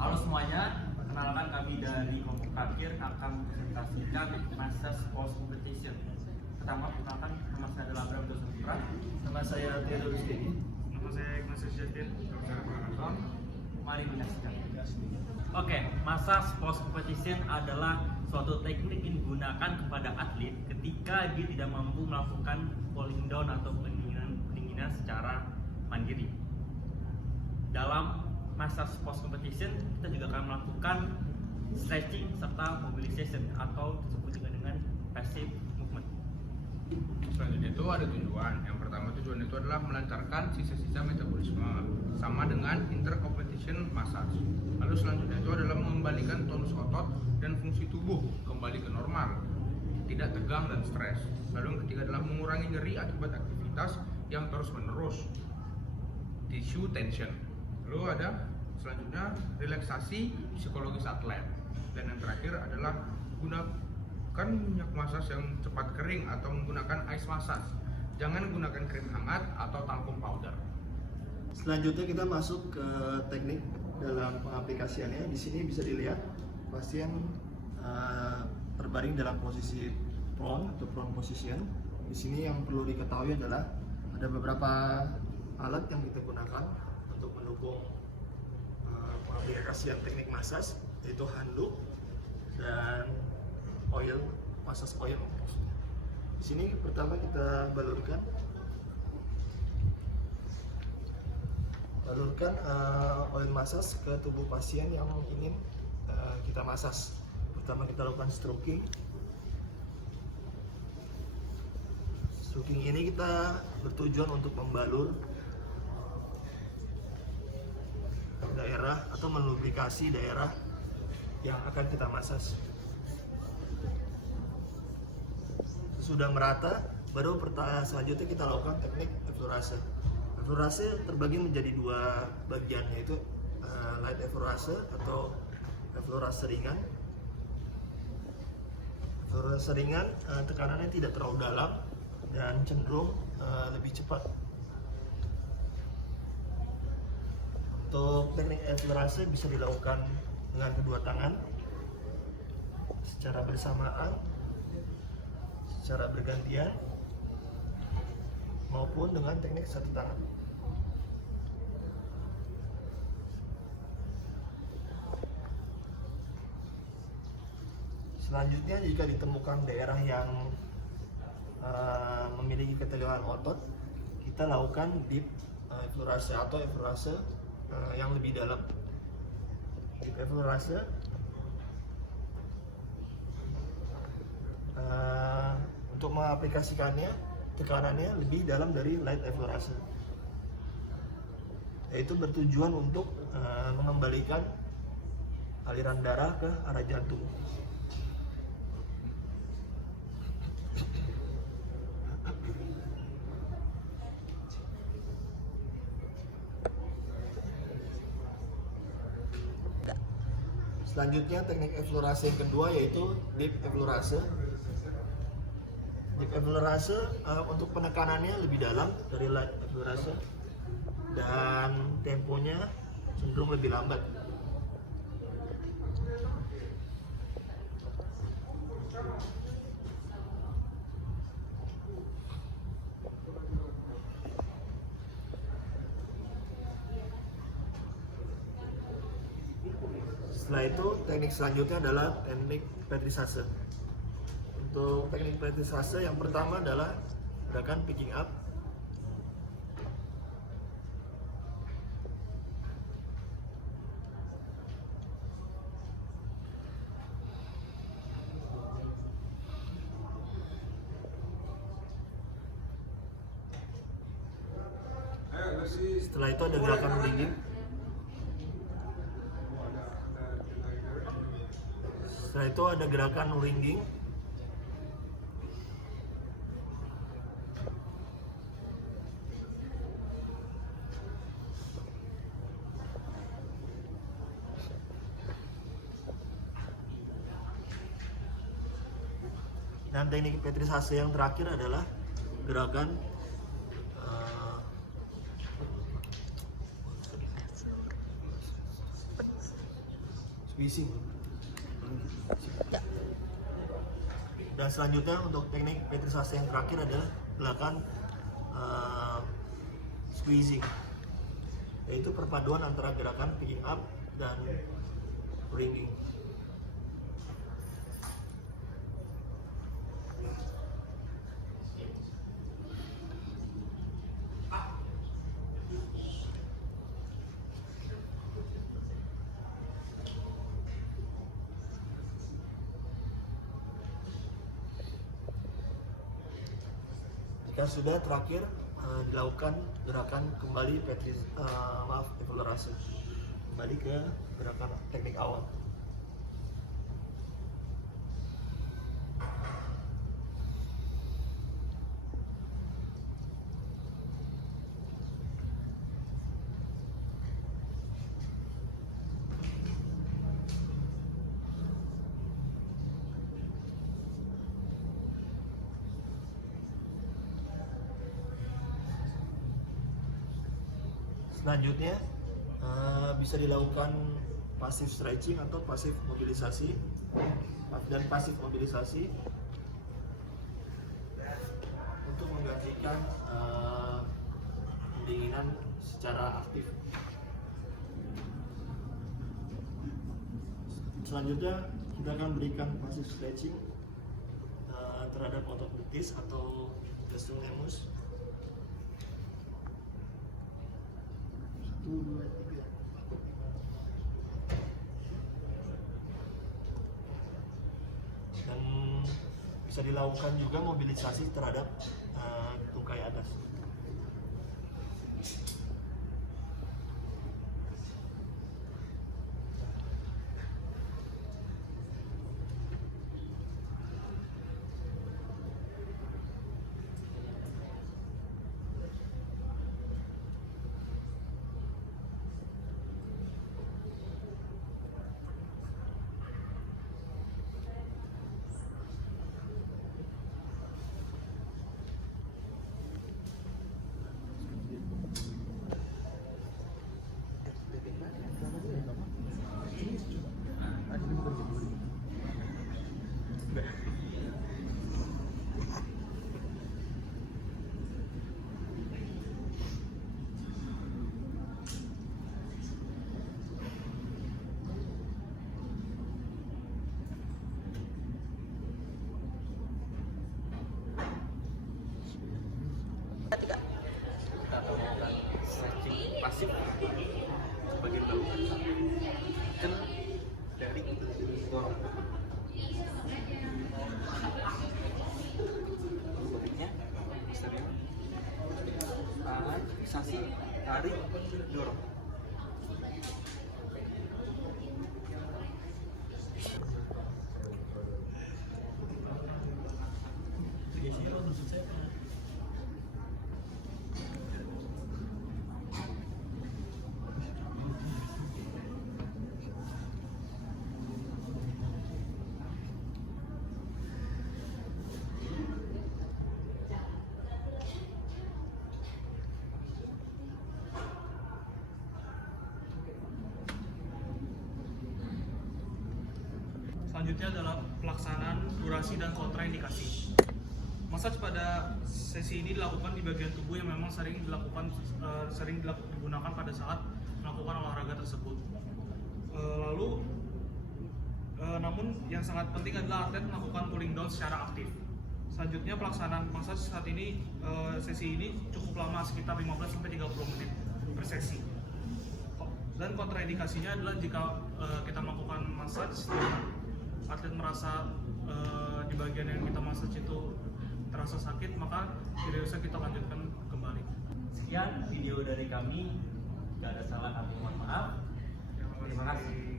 Halo semuanya, perkenalkan kami dari kelompok Kakir akan mempresentasikan massage post competition. Pertama, perkenalkan nama saya adalah Abraham Dosapra. Nama saya Theodor Rizky. Nama saya Ignatius Justin. Mari menyaksikan. Oke, massage post competition adalah suatu teknik yang digunakan kepada atlet ketika dia tidak mampu melakukan cooling down atau pendinginan secara mandiri. Dalam massage post competition kita juga akan melakukan stretching serta mobilization atau disebut juga dengan passive movement. Selanjutnya itu ada tujuan. Yang pertama tujuan itu adalah melancarkan sisa-sisa metabolisme sama dengan inter-competition massage. Lalu selanjutnya itu adalah mengembalikan tonus otot dan fungsi tubuh kembali ke normal, tidak tegang dan stres. Lalu yang ketiga adalah mengurangi nyeri akibat aktivitas yang terus-menerus, tissue tension. Lalu ada selanjutnya relaksasi psikologis atlet. Dan yang terakhir adalah gunakan minyak massage yang cepat kering atau menggunakan ice massage. Jangan gunakan krim hangat atau talcum powder. Selanjutnya kita masuk ke teknik dalam pengaplikasiannya. Di sini bisa dilihat pasien terbaring dalam posisi prone atau prone position. Di sini yang perlu diketahui adalah ada beberapa alat yang kita gunakan untuk mendukung pengaplikasian teknik massage, yaitu handuk dan oil, massage oil. Di sini pertama kita balurkan oil massage ke tubuh pasien yang ingin kita massage. Pertama kita lakukan stroking. Stroking ini kita bertujuan untuk membalur daerah atau melubrikasi daerah yang akan kita massage. Sudah merata, baru selanjutnya kita lakukan teknik effleurase. Effleurase terbagi menjadi dua bagian, yaitu light effleurase atau effleurase ringan. Effleurase ringan tekanannya tidak terlalu dalam dan cenderung lebih cepat. Untuk teknik effleurase bisa dilakukan dengan kedua tangan secara bersamaan, secara bergantian, maupun dengan teknik satu tangan. Selanjutnya, jika ditemukan daerah yang memiliki ketegangan otot, kita lakukan deep effleurase atau effleurase yang lebih dalam. Deep effleurase untuk mengaplikasikannya, tekanannya lebih dalam dari light effleurase, yaitu bertujuan untuk mengembalikan aliran darah ke arah jantung. Selanjutnya teknik effleurase yang kedua yaitu deep effleurase. Deep effleurase untuk penekanannya lebih dalam dari light effleurase dan temponya cenderung lebih lambat. Setelah itu, teknik selanjutnya adalah teknik petrisase. Untuk teknik petrisase yang pertama adalah gerakan picking up. Setelah itu ada gerakan ringing. Setelah itu ada gerakan ringing. Dan teknik petrisase yang terakhir adalah gerakan squeezing. Dan selanjutnya untuk teknik petrisase yang terakhir adalah gerakan squeezing, yaitu perpaduan antara gerakan picking up dan bringing. Jika sudah terakhir dilakukan gerakan kembali evaluasi kembali ke gerakan teknik awal. Selanjutnya bisa dilakukan pasif stretching atau pasif mobilisasi, dan pasif mobilisasi untuk menggantikan pendinginan secara aktif. Selanjutnya kita akan berikan pasif stretching terhadap otot betis atau gastrocnemius. 1, 2, 3. Dan bisa dilakukan juga mobilisasi terhadap tungkai atas. Stretching pasif bagian bawah kan dari dorong baliknya misalnya tahan sasi tarik dorong. Selanjutnya adalah pelaksanaan durasi dan kontraindikasi. Massage pada sesi ini dilakukan di bagian tubuh yang memang sering digunakan pada saat melakukan olahraga tersebut. Namun yang sangat penting adalah atlet melakukan cooling down secara aktif. Selanjutnya pelaksanaan massage saat ini, sesi ini cukup lama, sekitar 15-30 menit per sesi. Dan kontraindikasinya adalah jika kita melakukan massage, atlet merasa di bagian yang kita massage itu terasa sakit, maka tidak usah kita lanjutkan kembali. Sekian video dari kami, jika ada salah kami mohon maaf. Terima kasih.